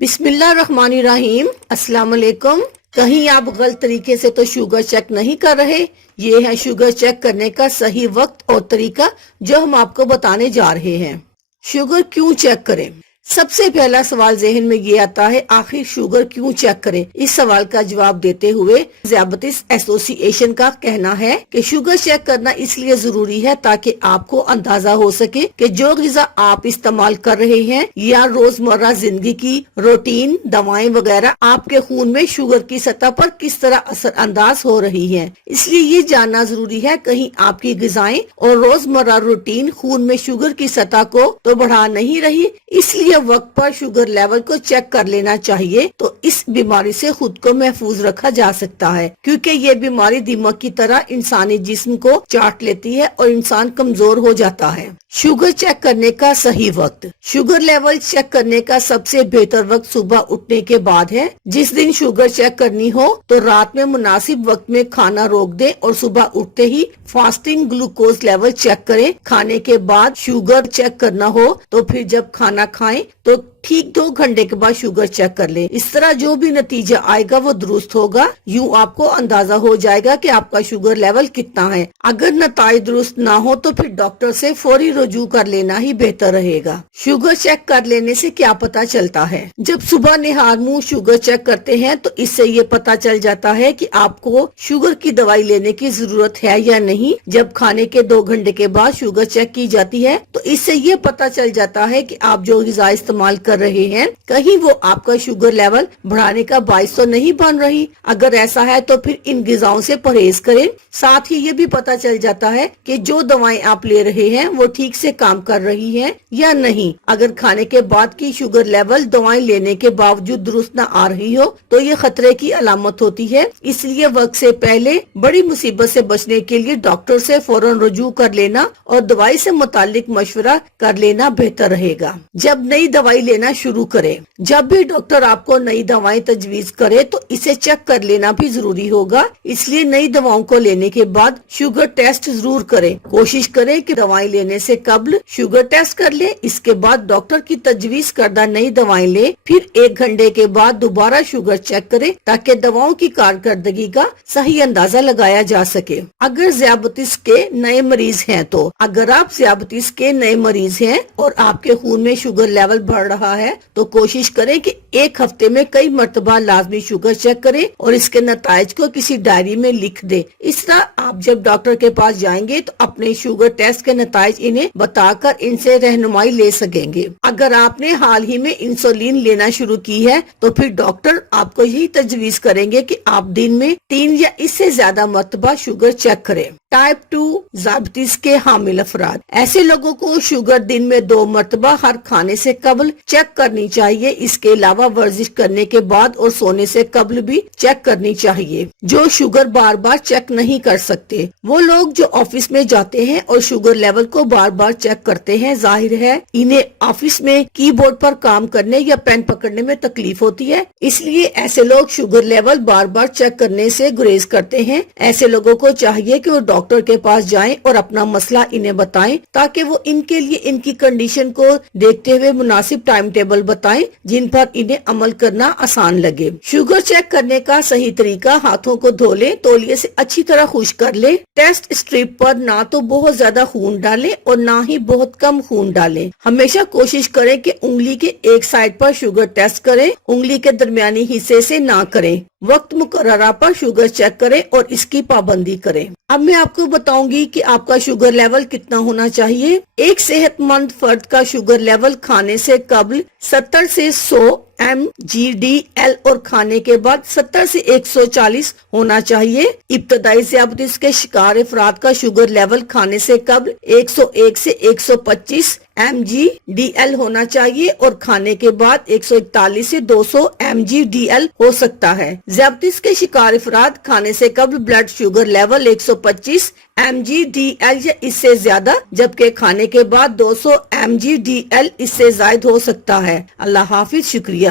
بسم اللہ الرحمن الرحیم۔ السلام علیکم۔ کہیں آپ غلط طریقے سے تو شوگر چیک نہیں کر رہے؟ یہ ہے شوگر چیک کرنے کا صحیح وقت اور طریقہ جو ہم آپ کو بتانے جا رہے ہیں۔ شوگر کیوں چیک کریں؟ سب سے پہلا سوال ذہن میں یہ آتا ہے، آخر شوگر کیوں چیک کریں؟ اس سوال کا جواب دیتے ہوئے ذیابیطس ایسوسی ایشن کا کہنا ہے کہ شوگر چیک کرنا اس لیے ضروری ہے تاکہ آپ کو اندازہ ہو سکے کہ جو غذا آپ استعمال کر رہے ہیں یا روزمرہ زندگی کی روٹین دوائیں وغیرہ آپ کے خون میں شوگر کی سطح پر کس طرح اثر انداز ہو رہی ہیں۔ اس لیے یہ جاننا ضروری ہے کہیں آپ کی غذائیں اور روزمرہ روٹین خون میں شوگر کی سطح کو تو بڑھا نہیں رہی، اس لیے وقت پر شوگر لیول کو چیک کر لینا چاہیے تو اس بیماری سے خود کو محفوظ رکھا جا سکتا ہے، کیونکہ یہ بیماری دیمک کی طرح انسانی جسم کو چاٹ لیتی ہے اور انسان کمزور ہو جاتا ہے۔ شوگر چیک کرنے کا صحیح وقت۔ شوگر لیول چیک کرنے کا سب سے بہتر وقت صبح اٹھنے کے بعد ہے۔ جس دن شوگر چیک کرنی ہو تو رات میں مناسب وقت میں کھانا روک دیں اور صبح اٹھتے ہی فاسٹنگ گلوکوز لیول چیک کریں۔ کھانے کے بعد شوگر چیک کرنا ہو تو پھر جب کھانا کھائیں تو ٹھیک 2 گھنٹے کے بعد شوگر چیک کر لیں۔ اس طرح جو بھی نتیجہ آئے گا وہ درست ہوگا، یوں آپ کو اندازہ ہو جائے گا کہ آپ کا شوگر لیول کتنا ہے۔ اگر نتائج درست نہ ہو تو پھر ڈاکٹر سے فوری رجوع کر لینا ہی بہتر رہے گا۔ شوگر چیک کر لینے سے کیا پتہ چلتا ہے؟ جب صبح نہار منہ شوگر چیک کرتے ہیں تو اس سے یہ پتہ چل جاتا ہے کہ آپ کو شوگر کی دوائی لینے کی ضرورت ہے یا نہیں۔ جب کھانے کے 2 گھنٹے کے بعد شوگر چیک کی جاتی ہے تو اس سے یہ پتہ چل جاتا ہے کہ آپ جو غذا استعمال کر رہے ہیں کہیں وہ آپ کا شوگر لیول بڑھانے کا باعث تو نہیں بن رہی۔ اگر ایسا ہے تو پھر ان غذاؤں سے پرہیز کریں۔ ساتھ ہی یہ بھی پتہ چل جاتا ہے کہ جو دوائیں آپ لے رہے ہیں وہ ٹھیک سے کام کر رہی ہیں یا نہیں۔ اگر کھانے کے بعد کی شوگر لیول دوائیں لینے کے باوجود درست نہ آ رہی ہو تو یہ خطرے کی علامت ہوتی ہے۔ اس لیے وقت سے پہلے بڑی مصیبت سے بچنے کے لیے ڈاکٹر سے فوراً رجوع کر لینا اور دوائی سے متعلق مشورہ کر لینا بہتر رہے گا۔ جب نئی دوائی لینا شروع کریں۔ جب بھی ڈاکٹر آپ کو نئی دوائیں تجویز کرے تو اسے چیک کر لینا بھی ضروری ہوگا، اس لیے نئی دواؤں کو لینے کے بعد شوگر ٹیسٹ ضرور کریں۔ کوشش کریں کہ دوائیں لینے سے قبل شوگر ٹیسٹ کر لیں، اس کے بعد ڈاکٹر کی تجویز کردہ نئی دوائیں لیں، پھر 1 گھنٹے کے بعد دوبارہ شوگر چیک کریں تاکہ دواؤں کی کارکردگی کا صحیح اندازہ لگایا جا سکے۔ اگر ذیابیطس کے نئے مریض ہیں تو اگر آپ ذیابیطس کے نئے مریض ہیں اور آپ کے خون میں شوگر لیول بڑھ رہا ہے تو کوشش کریں کہ 1 ہفتے میں کئی مرتبہ لازمی شوگر چیک کریں اور اس کے نتائج کو کسی ڈائری میں لکھ دیں۔ اس طرح آپ جب ڈاکٹر کے پاس جائیں گے تو اپنے شوگر ٹیسٹ کے نتائج انہیں بتا کر ان سے رہنمائی لے سکیں گے۔ اگر آپ نے حال ہی میں انسولین لینا شروع کی ہے تو پھر ڈاکٹر آپ کو یہی تجویز کریں گے کہ آپ دن میں 3 یا اس سے زیادہ مرتبہ شوگر چیک کریں۔ ٹائپ 2 ذیابیطس کے حامل افراد۔ ایسے لوگوں کو شوگر دن میں 2 مرتبہ ہر کھانے سے قبل چیک کرنی چاہیے۔ اس کے علاوہ ورزش کرنے کے بعد اور سونے سے قبل بھی چیک کرنی چاہیے۔ جو شوگر بار بار چیک نہیں کر سکتے، وہ لوگ جو آفس میں جاتے ہیں اور شوگر لیول کو بار بار چیک کرتے ہیں، ظاہر ہے انہیں آفس میں کی بورڈ پر کام کرنے یا پین پکڑنے میں تکلیف ہوتی ہے، اس لیے ایسے لوگ شوگر لیول بار بار چیک کرنے سے گریز کرتے ہیں۔ ایسے لوگوں کو چاہیے کہ وہ ڈاکٹر کے پاس جائیں اور اپنا مسئلہ انہیں بتائیں تاکہ وہ ان کے لیے ان کی کنڈیشن کو دیکھتے ہوئے مناسب ٹائم ٹیبل بتائیں جن پر انہیں عمل کرنا آسان لگے۔ شوگر چیک کرنے کا صحیح طریقہ: ہاتھوں کو دھو لیں، تولیے سے اچھی طرح خشک کر لیں۔ ٹیسٹ اسٹرپ پر نہ تو بہت زیادہ خون ڈالیں اور نہ ہی بہت کم خون ڈالیں۔ ہمیشہ کوشش کریں کہ انگلی کے ایک سائڈ پر شوگر ٹیسٹ کریں، انگلی کے درمیانی حصے سے نہ کریں۔ وقت مقررہ پر شوگر چیک کریں اور اس کی پابندی کریں۔ اب میں آپ کو بتاؤں گی کہ آپ کا شوگر لیول کتنا ہونا چاہیے۔ ایک صحت مند فرد کا شوگر لیول کھانے سے قبل 70 سے 100 mg/dl اور کھانے کے بعد 70 سے 140 ہونا چاہیے۔ ابتدائی ذیابیطس کے شکار افراد کا شوگر لیول کھانے سے قبل 101 سے 125 mg/dl ہونا چاہیے اور کھانے کے بعد 141 سے 200 mg/dl ہو سکتا ہے۔ ذیابیطس کے شکار افراد کھانے سے قبل بلڈ شوگر لیول 125 mg/dl یا اس سے زیادہ، جبکہ کھانے کے بعد 200 mg/dl اس سے زائد ہو سکتا ہے۔ اللہ حافظ، شکریہ۔